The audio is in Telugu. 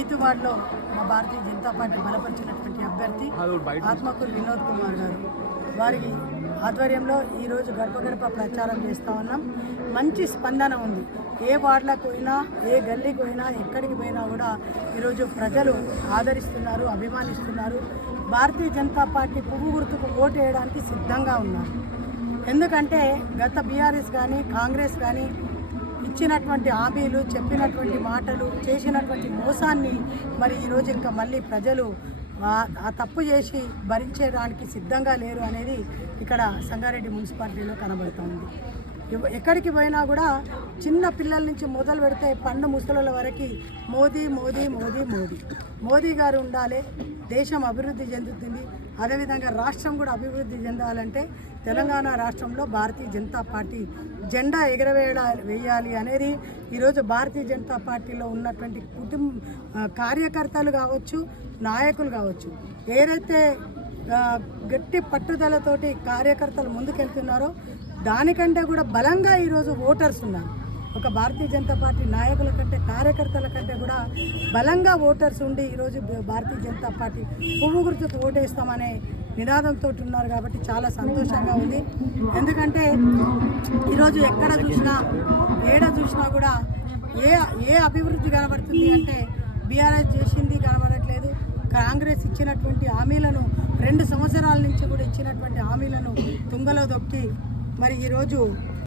8వ వార్డులో మా భారతీయ జనతా పార్టీ బలపరిచినటువంటి అభ్యర్థి ఆత్మకూరు వినోద్ కుమార్ గారు వారి ఆధ్వర్యంలో ఈరోజు గడప గడప ప్రచారం చేస్తూ ఉన్నాం. మంచి స్పందన ఉంది. ఏ వార్డులకు పోయినా, ఏ గల్లీకి పోయినా, ఎక్కడికి పోయినా కూడా ఈరోజు ప్రజలు ఆదరిస్తున్నారు, అభిమానిస్తున్నారు. భారతీయ జనతా పార్టీ పువ్వు గుర్తుకు ఓటు వేయడానికి సిద్ధంగా ఉన్నారు. ఎందుకంటే గత బీఆర్ఎస్ కానీ కాంగ్రెస్ కానీ ఇచ్చినటువంటి హామీలు, చెప్పినటువంటి మాటలు, చేసినటువంటి మోసాన్ని మరి ఈరోజు ఇంకా మళ్ళీ ప్రజలు ఆ తప్పు చేసి భరించేదానికి సిద్ధంగా లేరు అనేది ఇక్కడ సంగారెడ్డి మున్సిపాలిటీలో కనబడుతుంది. ఎక్కడికి పోయినా కూడా చిన్న పిల్లల నుంచి మొదలు పెడితే పండు ముసలుల వరకు మోదీ మోదీ మోదీ మోదీ మోదీ గారు ఉండాలి, దేశం అభివృద్ధి చెందుతుంది. అదేవిధంగా రాష్ట్రం కూడా అభివృద్ధి చెందాలంటే తెలంగాణ రాష్ట్రంలో భారతీయ జనతా పార్టీ జెండా వేయాలి అనేది ఈరోజు భారతీయ జనతా పార్టీలో ఉన్నటువంటి కార్యకర్తలు కావచ్చు, నాయకులు కావచ్చు, ఏదైతే గట్టి పట్టుదలతోటి కార్యకర్తలు ముందుకెళ్తున్నారో దానికంటే కూడా బలంగా ఈరోజు ఓటర్స్ ఉన్నారు. ఒక భారతీయ జనతా పార్టీ నాయకుల కంటే, కార్యకర్తల కంటే కూడా బలంగా ఓటర్స్ ఉండి ఈరోజు భారతీయ జనతా పార్టీ పువ్వు గుర్తుకు ఓటేస్తామనే నినాదంతో ఉన్నారు. కాబట్టి చాలా సంతోషంగా ఉంది. ఎందుకంటే ఈరోజు ఎక్కడ చూసినా, ఏడ చూసినా కూడా ఏ అభివృద్ధి కనబడుతుంది అంటే బీఆర్ఎస్ చేసింది కనబడట్లేదు. కాంగ్రెస్ ఇచ్చినటువంటి హామీలను 2 సంవత్సరాల నుంచి కూడా ఇచ్చినటువంటి హామీలను తుంగలో దొక్కి మరి ఈరోజు